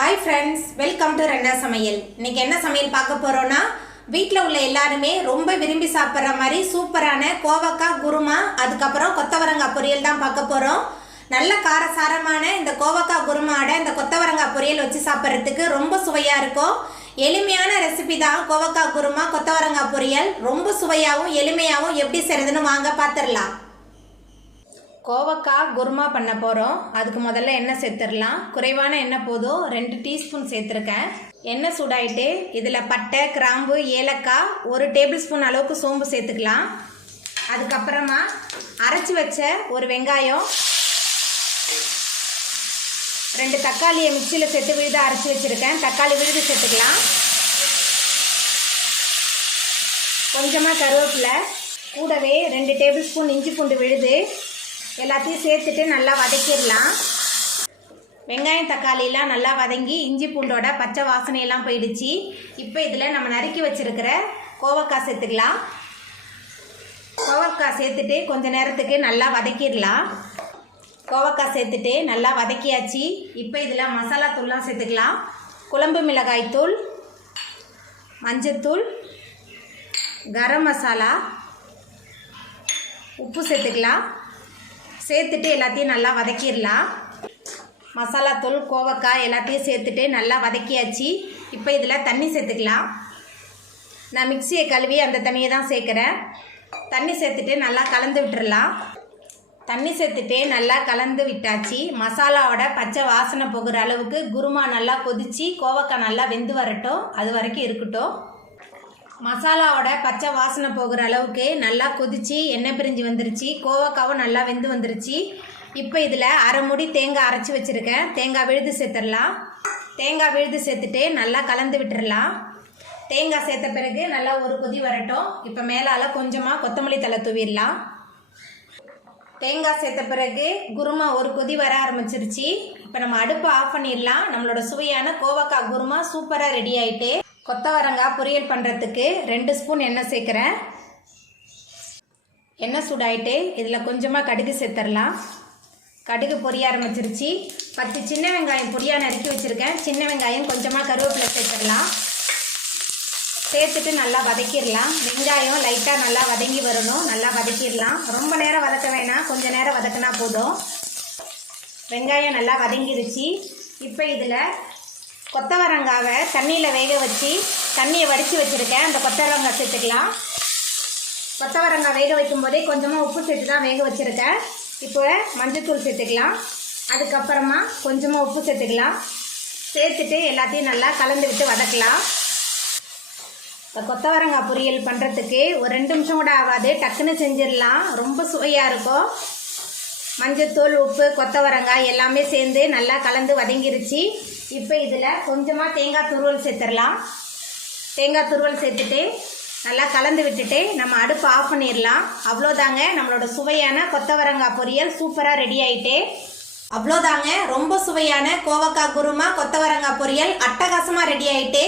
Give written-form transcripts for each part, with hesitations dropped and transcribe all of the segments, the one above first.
Hi friends, welcome to Renna Samayal. இன்னைக்கு என்ன சமையல் பார்க்க போறோம்னா வீட்ல உள்ள எல்லாரும் ரொம்ப விரும்பி சாப்பிடுற மாதிரி சூப்பரான கோவக்காய் குருமா அதுக்கு அப்புறம் கொத்தவரங்காய் பொரியல் தான் பார்க்க போறோம். நல்ல காரசாரமான இந்த கோவக்காய் குருமாவோட இந்த கொத்தவரங்காய் பொரியல் வச்சு சாப்பிடுறதுக்கு ரொம்ப சுவையா இருக்கும். எளிமையான ரெசிபி தான் கோவக்காய் குருமா கொத்தவரங்காய் பொரியல். ரொம்ப சுவையாவும் எளிமையாவும் எப்படி செய்யறதுன்னு வாங்க பார்த்துடலாம். கோவக்காய் குருமா பண்ண போகிறோம். அதுக்கு முதல்ல எண்ணெய் சேர்த்துடலாம். குறைவான எண்ணெய் போதும், 2 டீஸ்பூன் சேர்த்துருக்கேன். எண்ணெய் சூடாயிட்டு இதில் பட்டை, கிராம்பு, ஏலக்காய், 1 டேபிள் ஸ்பூன் அளவுக்கு சோம்பு சேர்த்துக்கலாம். அதுக்கப்புறமா அரைச்சி வச்ச ஒரு வெங்காயம், 2 தக்காளியை மிக்சியில் சேர்த்து விழுது அரைச்சி வச்சுருக்கேன். தக்காளி விழுது சேர்த்துக்கலாம். கொஞ்சமாக கருவேப்பிலை, கூடவே 2 டேபிள் ஸ்பூன் இஞ்சி பூண்டு விழுது எல்லாத்தையும் சேர்த்துட்டு நல்லா வதக்கிடலாம். வெங்காயம் தக்காளியெலாம் நல்லா வதங்கி இஞ்சி பூண்டோட பச்சை வாசனையெல்லாம் போயிடுச்சு. இப்போ இதில் நம்ம நறுக்கி வச்சுருக்கிற கோவக்காய் சேர்த்துக்கலாம். கோவக்காய் சேர்த்துட்டு கொஞ்ச நேரத்துக்கு நல்லா வதக்கிடலாம். கோவக்காய் சேர்த்துட்டு நல்லா வதக்கியாச்சு. இப்போ இதில் மசாலா தூள்லாம் சேர்த்துக்கலாம். குழம்பு மிளகாய் தூள், மஞ்சத்தூள், கரம் மசாலா, உப்பு சேர்த்துக்கலாம். சேர்த்துட்டு எல்லாத்தையும் நல்லா வதக்கிடலாம். மசாலா தூள், கோவக்காய் எல்லாத்தையும் சேர்த்துட்டு நல்லா வதக்கியாச்சு. இப்போ இதில் தண்ணி சேர்த்துக்கலாம். நான் மிக்சியை கழுவி அந்த தண்ணியை தான் சேர்க்குறேன். தண்ணி சேர்த்துட்டு நல்லா கலந்து விட்டுடலாம். தண்ணி சேர்த்துட்டு நல்லா கலந்து விட்டாச்சு. மசாலாவோட பச்சை வாசனை போகிற அளவுக்கு குருமா நல்லா கொதித்து கோவக்காய் நல்லா வெந்து வரட்டும். அது வரைக்கும் இருக்கட்டும். மசாலாவோட பச்சை வாசனை போகிற அளவுக்கு நல்லா கொதித்து எண்ணெய் பிரிஞ்சு வந்துருச்சு. கோவக்காவும் நல்லா வெந்து வந்துருச்சு. இப்போ இதில் அரை மூடி தேங்காய் அரைச்சி வச்சுருக்கேன். தேங்காய் விழுது சேர்த்துடலாம். தேங்காய் விழுது சேர்த்துட்டு நல்லா கலந்து விட்டுடலாம். தேங்காய் சேர்த்த பிறகு நல்லா ஒரு கொதி வரட்டும். இப்போ மேலால் கொஞ்சமாக கொத்தமல்லி தழை தூவிடலாம். தேங்காய் சேர்த்த பிறகு குருமா ஒரு கொதி வர ஆரம்பிச்சிருச்சு. இப்போ நம்ம அடுப்பை ஆஃப் பண்ணிடலாம். நம்மளோட சுவையான கோவக்காய் குருமா சூப்பராக ரெடி ஆகிட்டு. கொத்தவரங்காய் பொரியல் பண்ணுறதுக்கு 2 ஸ்பூன் எண்ணெய் சேர்க்குறேன். எண்ணெய் சூடாயிட்டு இதில் கொஞ்சமாக கடுகு சேர்த்துடலாம். கடுகு பொரிய ஆரம்பிச்சிருச்சு. 10 சின்ன வெங்காயம் பொரியாக நறுக்கி வச்சுருக்கேன். சின்ன வெங்காயம் கொஞ்சமாக கருவேப்பிலை சேர்த்துடலாம். சேர்த்துட்டு நல்லா வதக்கிடலாம். வெங்காயம் லைட்டாக நல்லா வதங்கி வரணும். நல்லா வதக்கிடலாம். ரொம்ப நேரம் வதக்க வேணாம், கொஞ்சம் நேரம் வதக்கினா போதும். வெங்காயம் நல்லா வதங்கிருச்சு. இப்போ இதில் கொத்தவரங்காவை தண்ணியில் வேக வச்சு தண்ணியை வடித்து வச்சுருக்கேன். அந்த கொத்தவரங்காய் சேர்த்துக்கலாம். கொத்தவரங்காய் வேக வைக்கும் போதே கொஞ்சமாக உப்பு சேர்த்து தான் வேக வச்சுருக்கேன். இப்போ மஞ்சத்தூள் சேர்த்துக்கலாம். அதுக்கப்புறமா கொஞ்சமாக உப்பு சேர்த்துக்கலாம். சேர்த்துட்டு எல்லாத்தையும் நல்லா கலந்து விட்டு வதக்கலாம். இந்த கொத்தவரங்காய் பொரியல் பண்ணுறதுக்கு ஒரு 2 நிமிஷம் கூட ஆகாது, டக்குன்னு செஞ்சிடலாம். ரொம்ப சுவையாக இருக்கும். மஞ்சத்தூள், உப்பு, கொத்தவரங்காய் எல்லாமே சேர்ந்து நல்லா கலந்து வதங்கிருச்சு. இப்போ இதில் கொஞ்சமாக தேங்காய் துருவல் சேர்த்துடலாம். தேங்காய் துருவல் சேர்த்துட்டு நல்லா கலந்து விட்டுட்டு நம்ம அடுப்பு ஆஃப் பண்ணிடலாம். அவ்வளோதாங்க, நம்மளோட சுவையான கொத்தவரங்காய் பொரியல் சூப்பராக ரெடி ஆகிட்டு. அவ்வளோதாங்க, ரொம்ப சுவையான கோவக்காய் குருமா கொத்தவரங்காய் பொரியல் அட்டகாசமாக ரெடி ஆகிட்டு.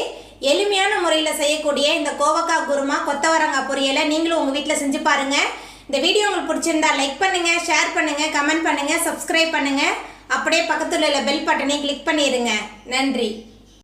எளிமையான முறையில் செய்யக்கூடிய இந்த கோவக்காய் குருமா கொத்தவரங்காய் பொரியலை நீங்களும் உங்கள் வீட்டில் செஞ்சு பாருங்கள். இந்த வீடியோ உங்களுக்கு பிடிச்சிருந்தா லைக் பண்ணுங்கள், ஷேர் பண்ணுங்கள், கமெண்ட் பண்ணுங்கள், சப்ஸ்கிரைப் பண்ணுங்கள். அப்படியே பக்கத்தில் உள்ள பெல் பட்டனை கிளிக் பண்ணிடுங்க. நன்றி.